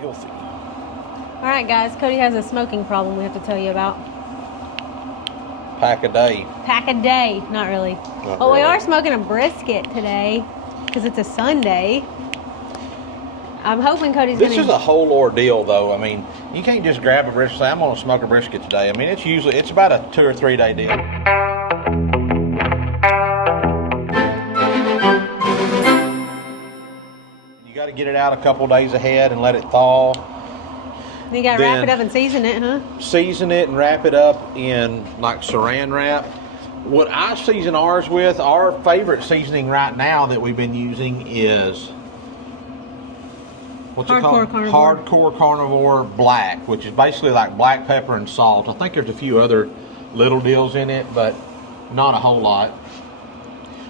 filthy. All right, guys. Cody has a smoking problem we have to tell you about. Pack a day. Pack a day. Not really. Not But we really. are smoking a brisket today because it's a Sunday. I'm hoping Cody's This is a whole ordeal, though. I mean, you can't just grab a brisket and say, I'm going to smoke a brisket today. I mean, it's about a 2 or 3 day deal. You got to get it out a couple days ahead and let it thaw. You got to wrap it up and season it, huh? Season it and wrap it up in like saran wrap. What I season ours with, our favorite seasoning right now that we've been using is what's it called? Carnivore. Hardcore Carnivore Black, which is basically like black pepper and salt. I think there's a few other little deals in it, but not a whole lot.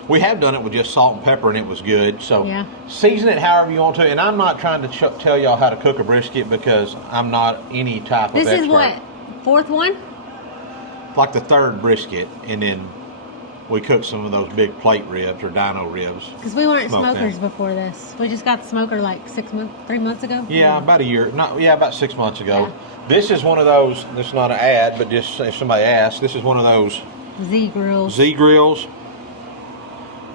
We have done it with just salt and pepper, and it was good. So yeah. Season it however you want to. And I'm not trying to tell y'all how to cook a brisket because I'm not any type of expert. This is what? Fourth one? Like the third brisket, and then we cooked some of those big plate ribs or dino ribs. Because we weren't Smoked smokers them. before this. We just got the smoker like 3 months ago. Yeah, about a year. About 6 months ago. Yeah. This is one of those. This is not an ad, but just if somebody asks, this is one of those Z grills. Z grills.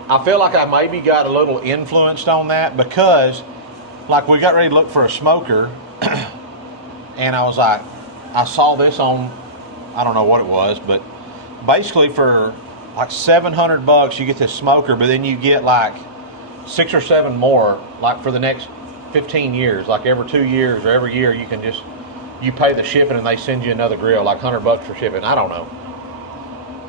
I feel like I maybe got a little influenced on that because, like, we got ready to look for a smoker, and I was like, I saw this on, I don't know what it was, but basically for like $700 you get this smoker, but then you get like 6 or 7 more, like for the next 15 years, like every 2 years or every year you pay the shipping and they send you another grill, like $100 for shipping. I don't know.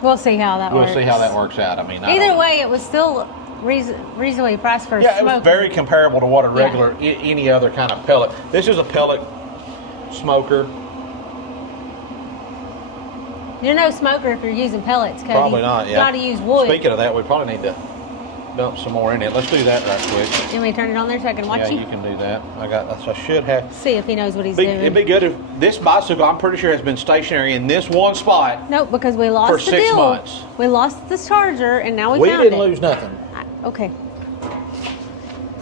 We'll see how that works. We'll see how that works out. I mean, either way, it was still reasonably priced for a smoker. it was very comparable to what a regular, any other kind of pellet. This is a pellet smoker. You're no smoker if you're using pellets, Cody. Probably not, yeah. You got to use wood. Speaking of that, we probably need to dump some more in it. Let's do that right quick. Let me turn it on there so I can watch you. Yeah, you can do that. I should have. See if he knows what he's doing. It'd be good if this bicycle, I'm pretty sure, has been stationary in this one spot. Nope, because we lost for the 6 deal. months. We lost the charger, and now we found it. We didn't lose nothing. Okay.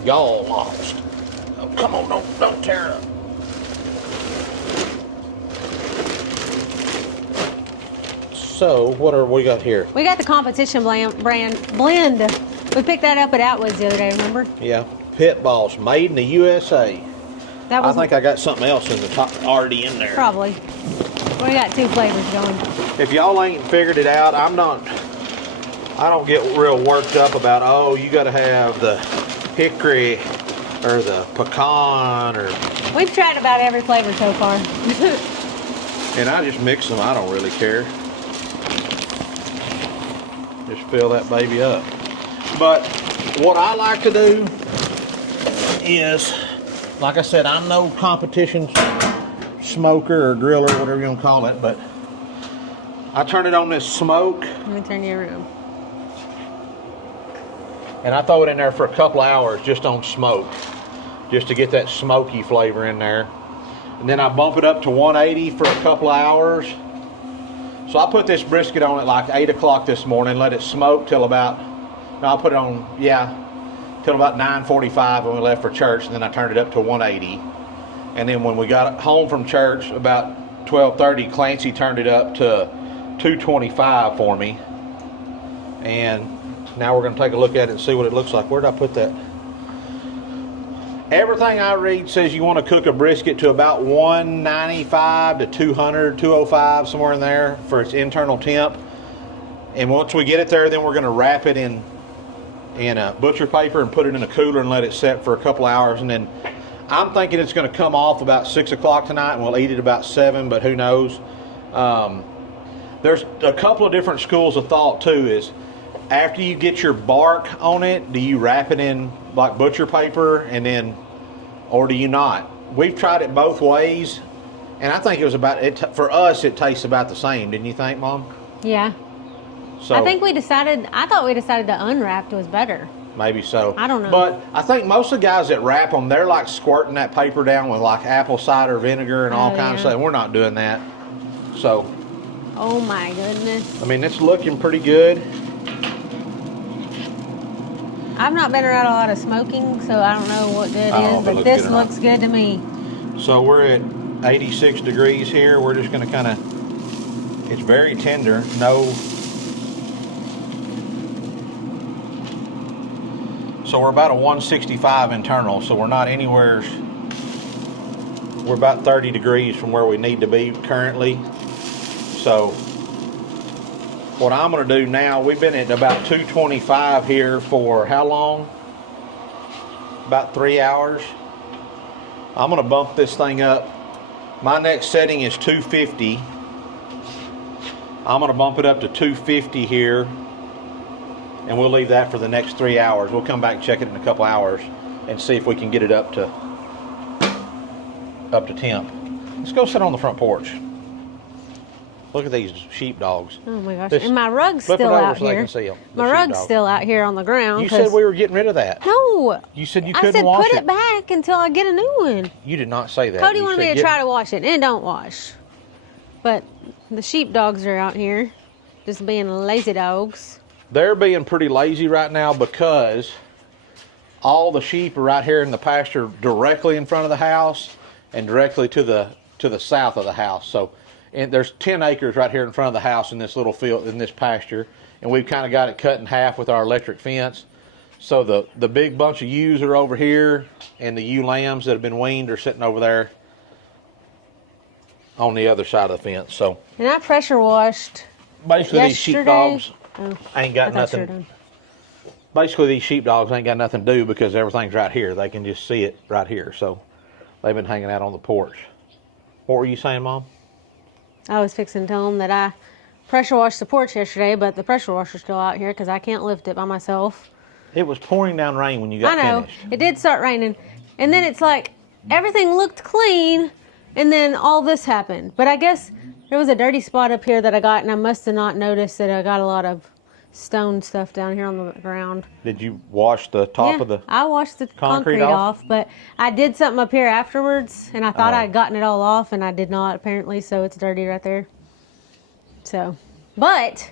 Y'all lost. Oh, come on, don't tear it up. So, what are we got here? We got the competition brand blend. We picked that up at Atwood's the other day, remember? Yeah, Pit Boss, made in the USA. That was I think I got something else in the top already in there. probably. We got 2 flavors going. If y'all ain't figured it out, I don't get real worked up about, oh, you got to have the hickory or the pecan or. We've tried about every flavor so far. And I just mix them. I don't really care. Just fill that baby up. But what I like to do is, like I said, I'm no competition smoker or griller, whatever you want to call it, but I turn it on this smoke. Let me turn you around. And I throw it in there for a couple hours just on smoke, just to get that smoky flavor in there. And then I bump it up to 180 for a couple hours. So I put this brisket on at like 8 o'clock this morning, let it smoke till about, I'll put it on, till about 9:45 when we left for church, and then I turned it up to 180. And then when we got home from church about 12:30, Clancy turned it up to 225 for me. And now we're going to take a look at it and see what it looks like. Where did I put that? Everything I read says you want to cook a brisket to about 195 to 200, 205, somewhere in there for its internal temp. And once we get it there, then we're going to wrap it in butcher paper and put it in a cooler and let it set for a couple hours. And then I'm thinking it's going to come off about 6 o'clock tonight, and we'll eat it about 7, but who knows. There's a couple of different schools of thought too. Is after you get your bark on it, do you wrap it in like butcher paper and then, or do you not? We've tried it both ways, and I think it was about it. For us, it tastes about the same. Didn't you think, Mom? Yeah. So I thought we decided the unwrapped was better. Maybe so. I don't know. But I think most of the guys that wrap them, they're like squirting that paper down with like apple cider vinegar and all kinds of stuff. And we're not doing that. So. Oh my goodness. I mean, it's looking pretty good. I've not been around a lot of smoking, so I don't know what good I don't know is, if it but looks this good or not. looks good to me. So we're at 86 degrees here. We're just going to kind of, it's very tender. No. So we're about a 165 internal. So we're not anywhere, we're about 30 degrees from where we need to be currently. So what I'm going to do now, we've been at about 225 here for how long? About 3 hours. I'm going to bump this thing up. My next setting is 250. I'm going to bump it up to 250 here, and we'll leave that for the next 3 hours. We'll come back and check it in a couple hours and see if we can get it up to temp. Let's go sit on the front porch. Look at these sheepdogs. Oh my gosh! And my rug's Flip it still over out so they here. can see 'em, the My rug's sheepdog. still out here on the ground. You said we were getting rid of that. No. You said you I couldn't said wash put it back until I get a new one. You did not say that. Cody You wanted said me to get- try to wash it, and it don't wash. But the sheepdogs are out here, just being lazy dogs. They're being pretty lazy right now because all the sheep are right here in the pasture directly in front of the house and directly to the south of the house. So, and there's 10 acres right here in front of the house in this little field, in this pasture, and we've kind of got it cut in half with our electric fence. So the big bunch of ewes are over here, and the ewe lambs that have been weaned are sitting over there on the other side of the fence. So And I pressure washed basically these yesterday. sheepdogs Oh, ain't got I thought you were nothing. done. Basically, these sheepdogs ain't got nothing to do because everything's right here. They can just see it right here. So they've been hanging out on the porch. What were you saying, Mom? I was fixing to tell them that I pressure washed the porch yesterday, but the pressure washer's still out here because I can't lift it by myself. It was pouring down rain when you got I know. finished. It did start raining. And then it's like everything looked clean, and then all this happened. But I guess there was a dirty spot up here that I got, and I must have not noticed that I got a lot of stone stuff down here on the ground. Did you wash the top of the... I washed the concrete off? off, but I did something up here afterwards, and I thought Oh. I'd gotten it all off, and I did not, apparently, so it's dirty right there. So, but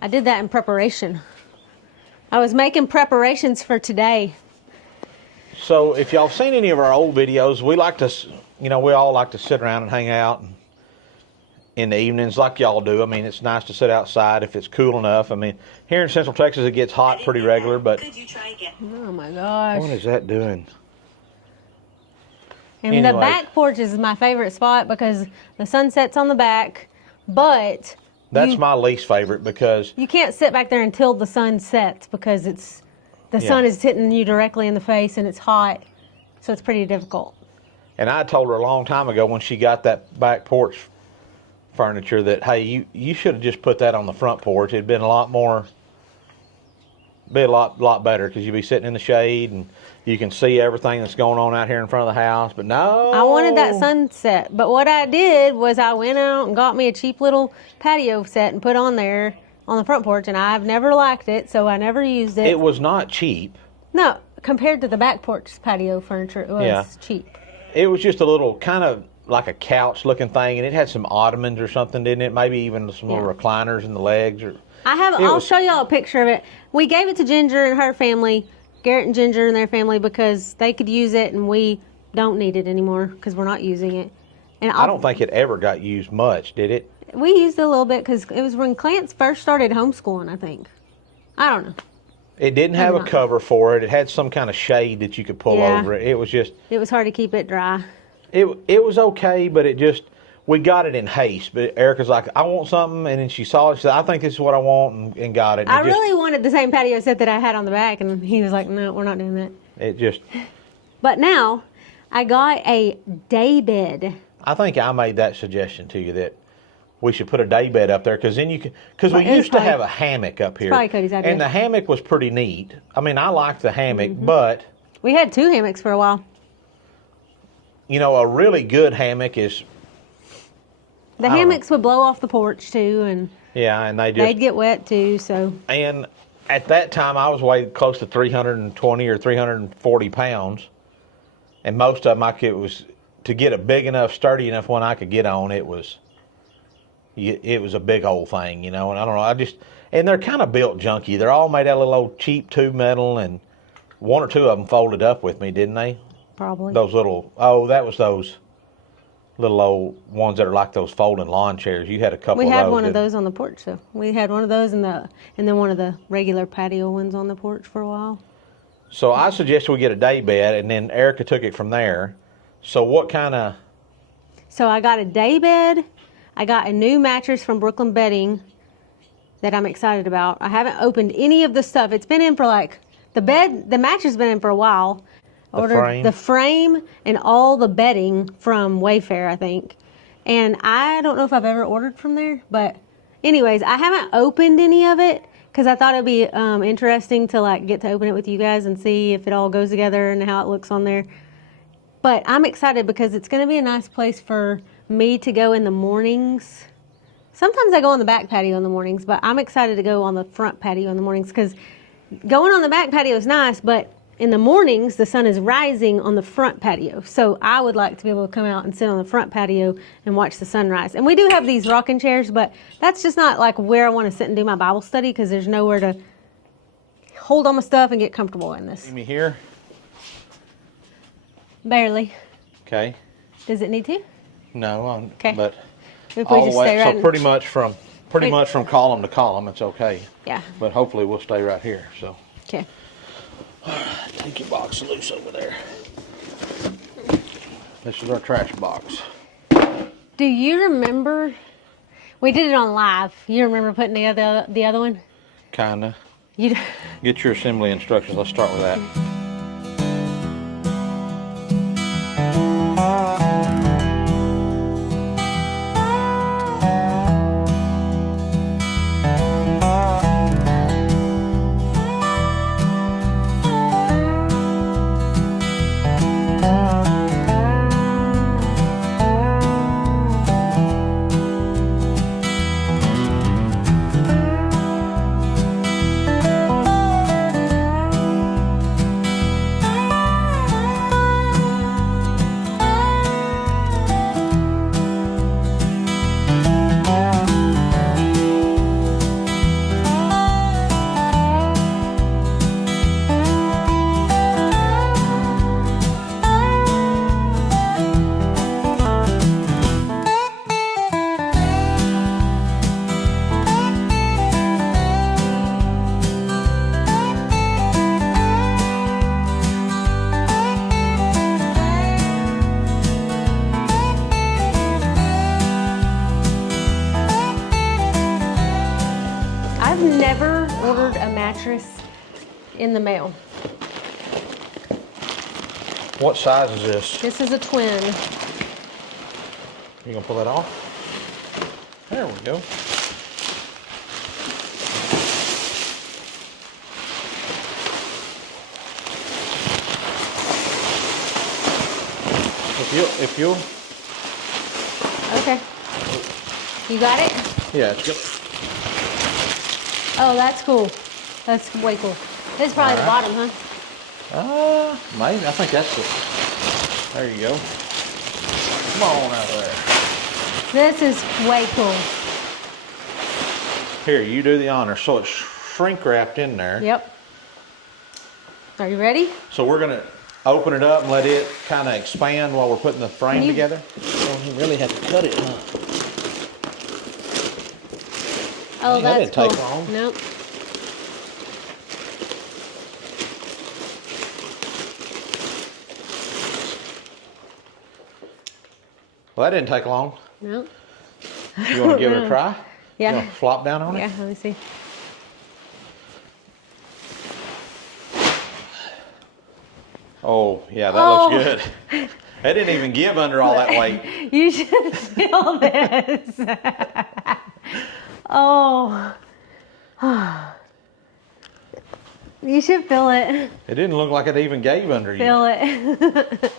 I did that in preparation. I was making preparations for today. So if y'all seen any of our old videos, we like to, we all like to sit around and hang out in the evenings like y'all do. I mean, it's nice to sit outside if it's cool enough. I mean, here in Central Texas, it gets hot pretty regular, but... Could you try again? Oh my gosh. What is that doing? And Anyway. the back porch is my favorite spot because the sun sets on the back, but That's my least favorite because... you can't sit back there until the sun sets because the sun is hitting you directly in the face and it's hot, so it's pretty difficult. And I told her a long time ago when she got that back porch furniture that, hey, you should have just put that on the front porch. It'd been a lot better because you'd be sitting in the shade and you can see everything that's going on out here in front of the house. But no. I wanted that sunset, but what I did was I went out and got me a cheap little patio set and put on there on the front porch, and I've never liked it, so I never used it. It was not cheap. No, compared to the back porch patio furniture, it was cheap. It was just a little kind of like a couch looking thing, and it had some ottomans or something, didn't it? Maybe even some little recliners in the legs. I'll show y'all a picture of it. We gave it to Ginger and her family, Garrett and Ginger and their family, because they could use it and we don't need it anymore because we're not using it. And I don't think it ever got used much, did it? We used it a little bit because it was when Clarence first started homeschooling, I think. I don't know. It didn't have a not. cover for it. It had some kind of shade that you could pull Yeah. over it. It was just... It was hard to keep it dry. It was okay, but it just... We got it in haste, but Erica's like, I want something, and then she saw it. She said, I think this is what I want, and got it. And I really wanted the same patio set that I had on the back, and he was like, no, we're not doing that. It just... But now, I got a daybed. I think I made that suggestion to you that we should put a daybed up there, because then you can... Because we Well, it's used to probably- have a hammock up here. probably Cody's idea. And the hammock was pretty neat. I mean, I liked the hammock, but... We had 2 hammocks for a while. A really good hammock is... The hammocks would blow off the porch, too, and Yeah, and they just... they'd get wet, too, so... And at that time, I was weighed close to 320 or 340 pounds. And most of them, it was to get a big enough, sturdy enough one I could get on. It was a big old thing, And I don't know, and they're kind of built junky. They're all made out of little old cheap tube metal, and 1 or 2 of them folded up with me, didn't they? probably. Those little, oh, that was those little old ones that are like those folding lawn chairs. You had a couple We of had those. one of those on the porch, so we had one of those and then one of the regular patio ones on the porch for a while. So I suggest we get a day bed, and then Erika took it from there. So what kind of? So I got a day bed. I got a new mattress from Brooklyn Bedding that I'm excited about. I haven't opened any of the stuff. It's been in for like the mattress has been in for a while. Ordered the frame and all the bedding from Wayfair, I think. And I don't know if I've ever ordered from there, but anyways, I haven't opened any of it because I thought it'd be interesting to like get to open it with you guys and see if it all goes together and how it looks on there. But I'm excited because it's going to be a nice place for me to go in the mornings. Sometimes I go on the back patio in the mornings, but I'm excited to go on the front patio in the mornings because going on the back patio is nice, but in the mornings, the sun is rising on the front patio. So I would like to be able to come out and sit on the front patio and watch the sunrise. And we do have these rocking chairs, but that's just not like where I want to sit and do my Bible study because there's nowhere to hold on my stuff and get comfortable in this. See me here? Barely. Okay. Does it need to? No, Okay. But If we all just the way, stay right so pretty much from column to column, it's okay. Yeah. But hopefully we'll stay right here. So. Okay. Take your box loose over there. This is our trash box. Do you remember? We did it on live. You remember putting together the other one? Kinda. You. Get your assembly instructions. Let's start with that. Never ordered a mattress in the mail. What size is this? This is a twin. You gonna pull that off? There we go. If you'll. Okay. You got it? Yeah, it's good. Oh, that's cool. That's way cool. This is probably the bottom, huh? Maybe. I think that's it. There you go. Come on out of there. This is way cool. Here, you do the honor. So it's shrink wrapped in there. Yep. Are you ready? So we're gonna open it up and let it kind of expand while we're putting the frame together. Oh, you really have to cut it, huh? Oh, That that's didn't cool. take long. Nope. Well, that didn't take long. Nope. You want to give it a try? Yeah. You want to flop down on it? Yeah, let me see. Oh, yeah, that looks good. That didn't even give under all that weight. You should feel this. Oh. You should feel it. It didn't look like it even gave under you. Feel it.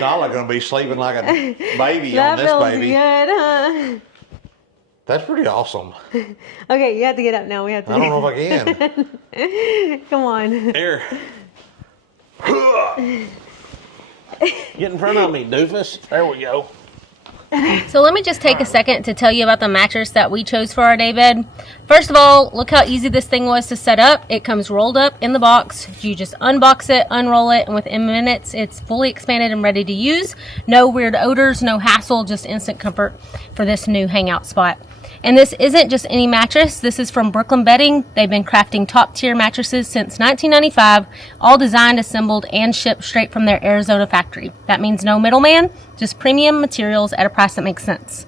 Nala gonna be sleeping like a baby on That this feels baby. good, huh? That's pretty awesome. Okay, you have to get up now. We have to. I don't know if I can. Come on. Here. Get in front of me, doofus. There we go. So let me just take a second to tell you about the mattress that we chose for our daybed. First of all, look how easy this thing was to set up. It comes rolled up in the box. You just unbox it, unroll it, and within minutes, it's fully expanded and ready to use. No weird odors, no hassle, just instant comfort for this new hangout spot. And this isn't just any mattress. This is from Brooklyn Bedding. They've been crafting top-tier mattresses since 1995, all designed, assembled, and shipped straight from their Arizona factory. That means no middleman, just premium materials at a price that makes sense.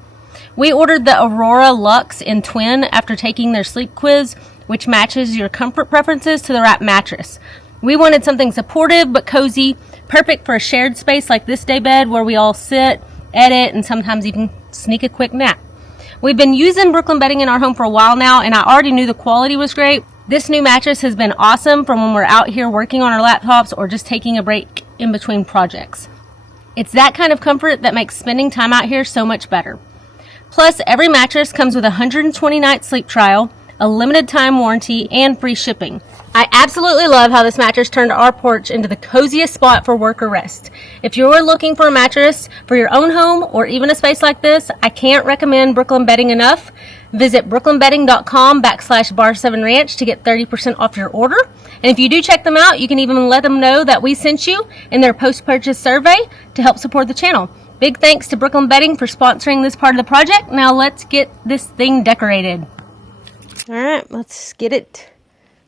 We ordered the Aurora Luxe in twin after taking their sleep quiz, which matches your comfort preferences to the right mattress. We wanted something supportive but cozy, perfect for a shared space like this daybed where we all sit, edit, and sometimes even sneak a quick nap. We've been using Brooklyn Bedding in our home for a while now, and I already knew the quality was great. This new mattress has been awesome from when we're out here working on our laptops or just taking a break in between projects. It's that kind of comfort that makes spending time out here so much better. Plus, every mattress comes with a 120-night sleep trial, a limited time warranty, and free shipping. I absolutely love how this mattress turned our porch into the coziest spot for work or rest. If you're looking for a mattress for your own home or even a space like this, I can't recommend Brooklyn Bedding enough. Visit brooklynbedding.com/bar7ranch to get 30% off your order. And if you do check them out, you can even let them know that we sent you in their post-purchase survey to help support the channel. Big thanks to Brooklyn Bedding for sponsoring this part of the project. Now let's get this thing decorated. All right, let's get it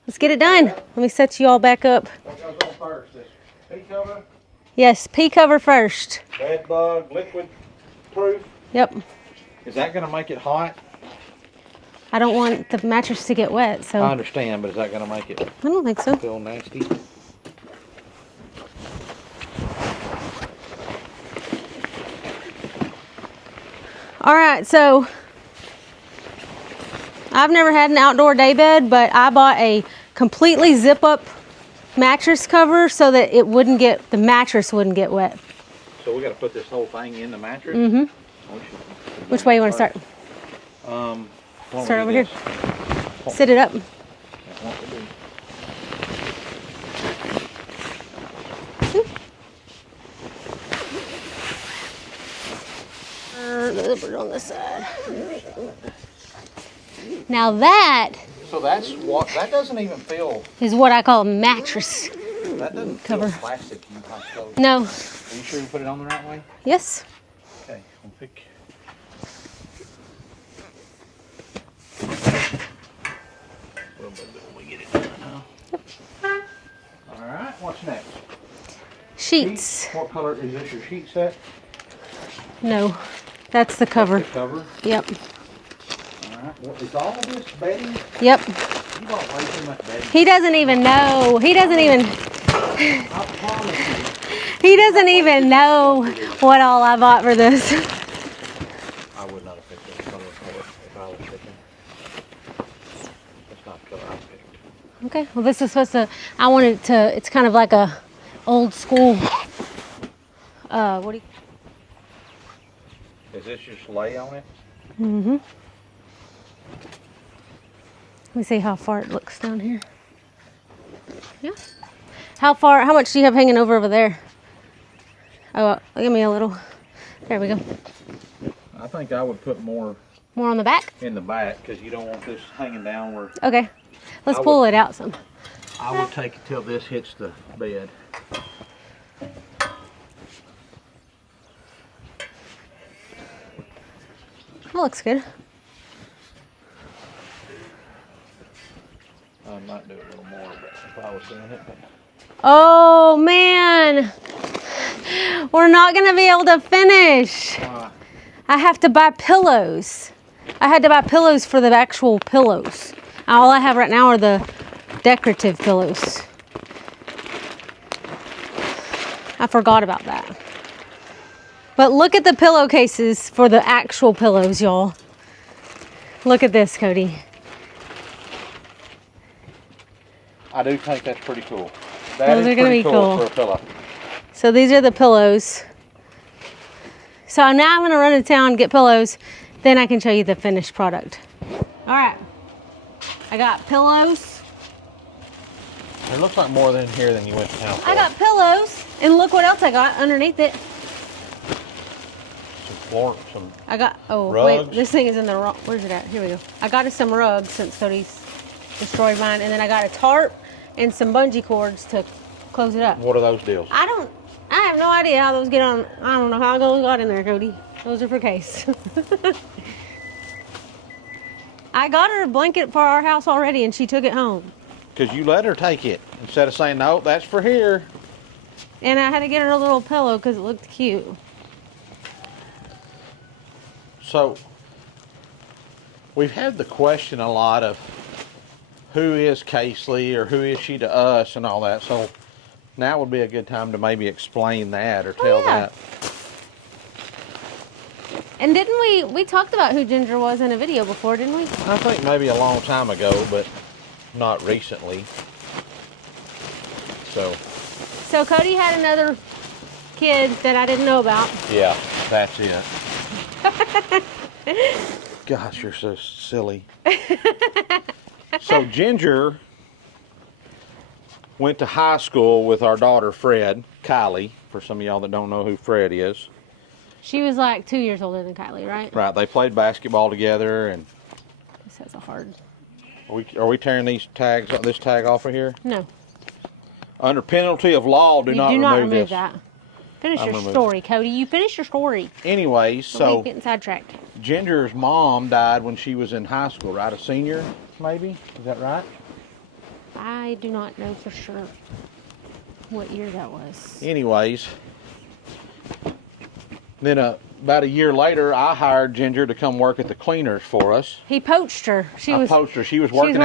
done. Let me set you all back up. What goes on first? This pea cover? Yes, pea cover first. Bed bug, liquid proof. Yep. Is that going to make it hot? I don't want the mattress to get wet, so. I understand, but is that going to make it I don't think so. feel nasty? All right, so I've never had an outdoor daybed, but I bought a completely zip-up mattress cover so that the mattress wouldn't get wet. So we got to put this whole thing in the mattress? Mm-hmm. Which way you want to start? Start over here. Sit it up. On this side. Now that doesn't even feel. Is what I call a mattress. That doesn't cover. feel plastic. No. Are you sure you put it on the right way? Yes. Okay, I'll pick. A little bit when we get it done, huh? Yep. All right, what's next? Sheets. What color is this? Your sheet set? No, that's the cover. That's the cover. Yep. All right. Well, is all of this bedding? Yep. You bought way too much bedding. He doesn't even know. He doesn't even. I promise you. He doesn't even know what all I bought for this. I would not have picked this color if I was picking. That's not the color I picked. Okay. Well, this is supposed to. I wanted it to. It's kind of like a old school. What do you? Is this just lay on it? Mm-hmm. Let me see how far it looks down here. Yeah. How much do you have hanging over there? Oh, give me a little. There we go. I think I would put more More on the back? in the back because you don't want this hanging down where. Okay. Let's pull it out some. I would take it till this hits the bed. That looks good. I might do a little more if I was doing it. But... Oh man, we're not gonna be able to finish. I have to buy pillows. I had to buy pillows for the actual pillows. All I have right now are the decorative pillows. I forgot about that. But look at the pillowcases for the actual pillows, y'all. Look at this, Cody. I do think that's pretty cool. Those are gonna be cool for a pillow. So these are the pillows. So now I'm gonna run to town, get pillows, then I can show you the finished product. All right, I got pillows. It looks like more than here than you went to town for. I got pillows, and look what else I got underneath it. Some floor, some I got, oh, rugs. wait, this thing is in the wrong, where's it at? Here we go. I got us some rugs since Cody's destroyed mine, and then I got a tarp and some bungee cords to close it up. What are those deals? I have no idea how those get on. I don't know how those got in there, Cody. Those are for case. I got her a blanket for our house already, and she took it home. Because you let her take it instead of saying, no, that's for here. And I had to get her a little pillow because it looked cute. So, we've had the question a lot of who is Casely or who is she to us and all that. So, now would be a good time to maybe explain that or tell that. And didn't we talked about who Ginger was in a video before, didn't we? I think maybe a long time ago, but not recently. So Cody had another kid that I didn't know about. Yeah, that's it. Gosh, you're so silly. So Ginger went to high school with our daughter Fred, Kylie, for some of y'all that don't know who Fred is. She was like 2 years older than Kylie, right? Right, they played basketball together, and This has a hard. are we tearing this tag off of here? No. Under penalty of law, do not remove this. that. Finish your removed. story, Cody. You finish your story. Anyways, so Getting sidetracked. Ginger's mom died when she was in high school, right? A senior, maybe? Is that right? I do not know for sure what year that was. Anyways, then about a year later, I hired Ginger to come work at the cleaners for us. He poached her. She was poached her. She was She was working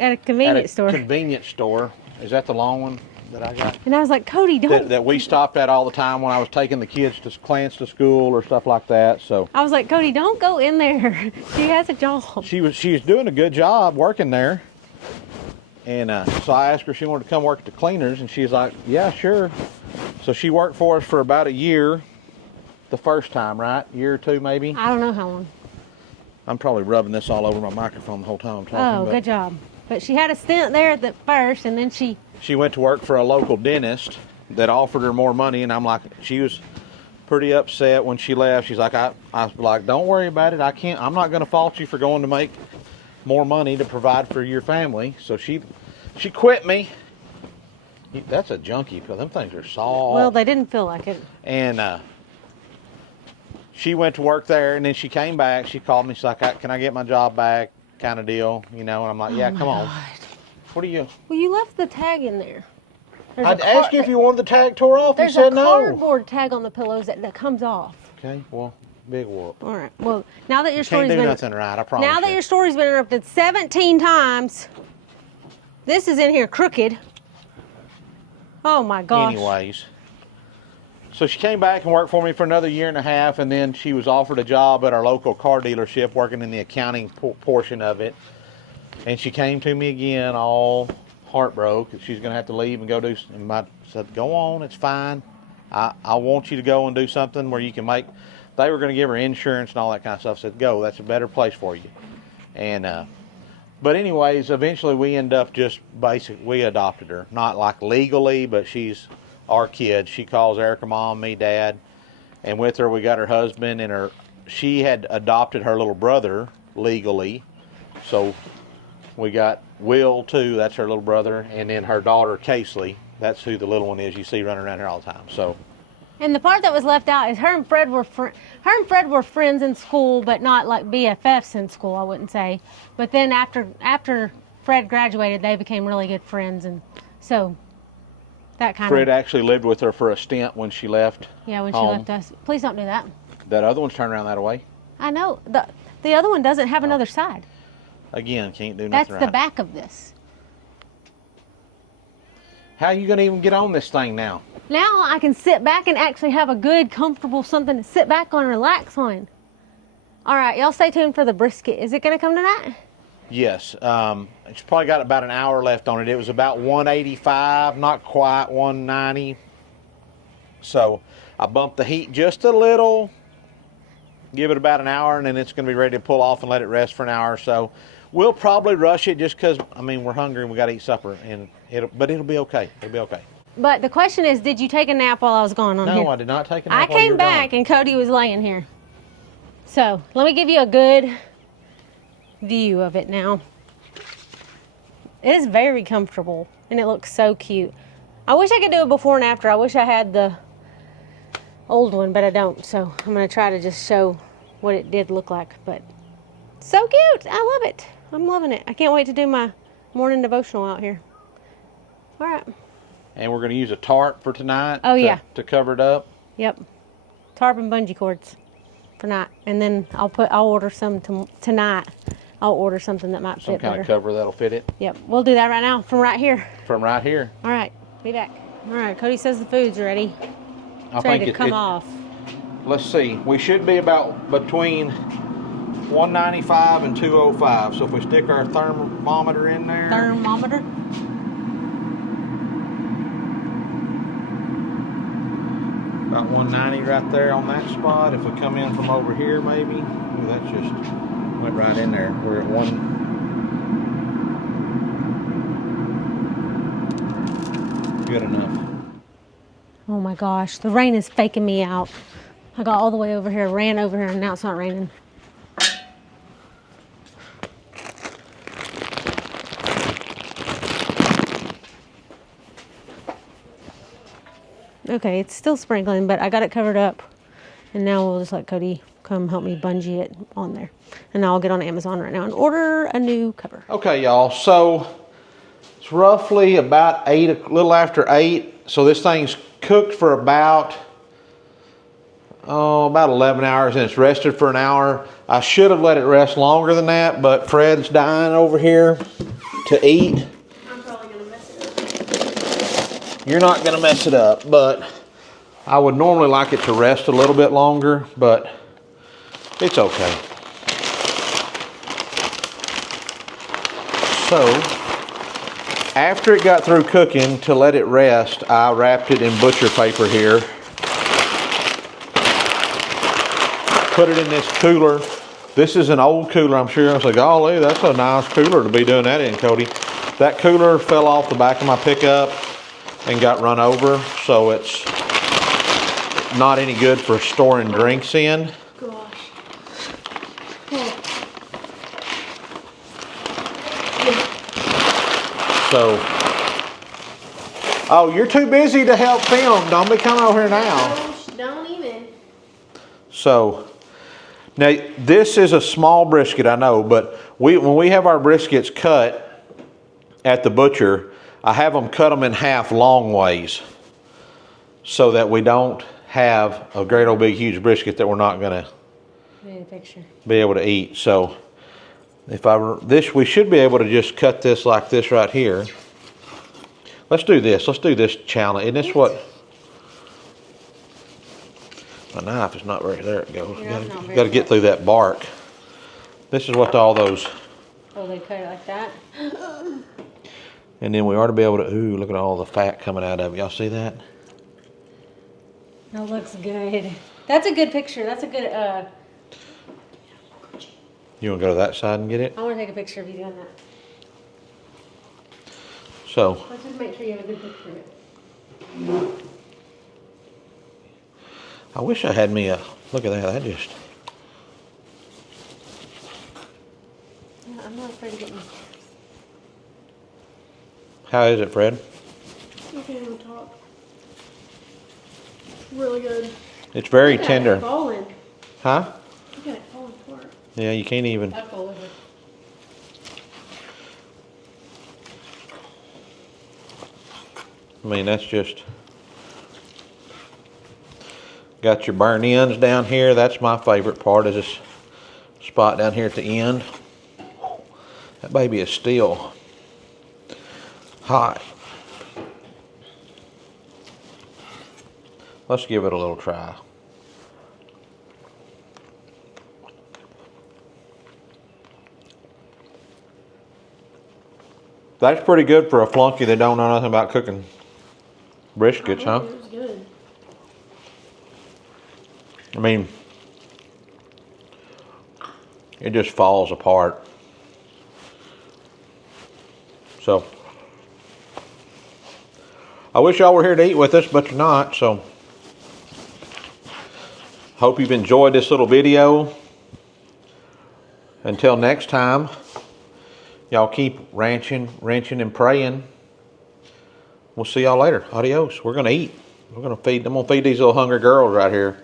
at a convenience store. Convenience store. Is that the long one that I got? And I was like, Cody, don't. That we stopped at all the time when I was taking the kids to class to school or stuff like that. So I was like, Cody, don't go in there. She has a job. she was doing a good job working there. And so I asked her if she wanted to come work at the cleaners, and she's like, yeah, sure. So she worked for us for about a year the first time, right? Year or two, maybe? I don't know how long. I'm probably rubbing this all over my microphone the whole time I'm talking. Oh, good job. But she had a stint there at the first, and then she went to work for a local dentist that offered her more money, and I'm like, she was pretty upset when she left. She's like, I was like, don't worry about it. I'm not going to fault you for going to make more money to provide for your family. So she quit me. That's a junkie, because them things are soft. Well, they didn't feel like it. And she went to work there, and then she came back. She called me. She's like, can I get my job back, kind of deal, you know? And I'm like, yeah, come on. What are you? Well, you left the tag in there. I'd ask you if you wanted the tag tore off. You said no. There's a cardboard tag on the pillows that comes off. Okay, well, big whoop. All right. Well, now that your story's Can't do been nothing right, I promise. Now that your story's been interrupted 17 times, this is in here crooked. Oh my gosh. Anyways, so she came back and worked for me for another year and a half, and then she was offered a job at our local car dealership, working in the accounting portion of it. And she came to me again, all heartbroken. She's going to have to leave and go do. And I said, "Go on, it's fine. I want you to go and do something where you can make." They were going to give her insurance and all that kind of stuff. I said, "Go. That's a better place for you." And but anyways, eventually we end up we adopted her, not like legally, but she's our kid. She calls Erika mom, me dad, and with her we got her husband and she had adopted her little brother legally, so we got Will too. That's her little brother, and then her daughter Casely. That's who the little one is you see running around here all the time. So. And the part that was left out is her and Fred were friends in school, but not like BFFs in school, I wouldn't say. But then after Fred graduated, they became really good friends, and so that kind of. Fred actually lived with her for a stint when she left. Yeah, when she left us. Please don't do that. That other one's turned around that way. I know the other one doesn't have another side. Again, can't do nothing That's right. the back of this. How are you going to even get on this thing now? Now I can sit back and actually have a good, comfortable something to sit back on and relax on. All right, y'all stay tuned for the brisket. Is it going to come tonight? Yes. It's probably got about an hour left on it. It was about 185, not quite 190. So I bumped the heat just a little. Give it about an hour, and then it's going to be ready to pull off and let it rest for an hour or so. We'll probably rush it just because, we're hungry and we got to eat supper. But it'll be okay. It'll be okay. But the question is, did you take a nap while I was gone on here? No, I did not take a nap. I came back and Cody was laying here. So let me give you a good view of it now. It is very comfortable and it looks so cute. I wish I could do it before and after. I wish I had the old one, but I don't. So I'm going to try to just show what it did look like. But so cute. I love it. I'm loving it. I can't wait to do my morning devotional out here. All right. And we're going to use a tarp for tonight. Oh, yeah. To cover it up. Yep. Tarp and bungee cords for night. And then I'll order some tonight. I'll order something that might fit better. Some kind of cover that'll fit it. Yep. We'll do that right now from right here. From right here. All right. Be back. All right. Cody says the food's ready. It's ready to come off. Let's see. We should be about between 195 and 205. So if we stick our thermometer in there. Thermometer? About 190 right there on that spot. If we come in from over here, maybe. Ooh, that just went right in there. We're at one. Good enough. Oh my gosh, the rain is faking me out. I got all the way over here, ran over here, and now it's not raining. Okay, it's still sprinkling, but I got it covered up. And now we'll just let Cody come help me bungee it on there. And I'll get on Amazon right now and order a new cover. Okay, y'all, so it's roughly about 8, a little after 8. So this thing's cooked for about 11 hours, and it's rested for an hour. I should have let it rest longer than that, but Fred's dying over here to eat. I'm probably gonna mess it up. You're not gonna mess it up, but I would normally like it to rest a little bit longer, but it's okay. So, after it got through cooking, to let it rest, I wrapped it in butcher paper here. Put it in this cooler. This is an old cooler, I'm sure. I was like, golly, that's a nice cooler to be doing that in, Cody. That cooler fell off the back of my pickup and got run over, so it's not any good for storing drinks in. Gosh. So, oh, you're too busy to help film. Don't be coming over here now. Don't even. So, now this is a small brisket, I know, but when we have our briskets cut at the butcher, I have them cut them in half long ways so that we don't have a great old big huge brisket that we're not gonna be able to eat. So we should be able to just cut this like this right here. Let's do this. Let's do this challenge. Isn't this what? My knife is not very. There it goes. You got to get through that bark. This is what all those. Oh, they cut it like that. And then we ought to be able to. Ooh, look at all the fat coming out of it. Y'all see that? That looks good. That's a good picture. That's a good. You want to go to that side and get it? I want to take a picture of you doing that. So. Let's just make sure you have a good picture of it. I wish I had me a. Look at that. That just. Yeah, I'm not afraid of getting. How is it, Fred? You can't even talk. Really good. It's very Look at tender. It falling. Huh? Look at it falling apart. Yeah, you can't even. That's all over. I mean, that's just. Got your burn ends down here. That's my favorite part, is this spot down here at the end. That baby is still hot. Let's give it a little try. That's pretty good for a flunky that don't know nothing about cooking briskets, huh? It was good. I mean, it just falls apart. So, I wish y'all were here to eat with us, but you're not, so. Hope you've enjoyed this little video. Until next time, y'all keep ranching, wrenching, and praying. We'll see y'all later. Adios. We're gonna eat. I'm gonna feed these little hungry girls right here.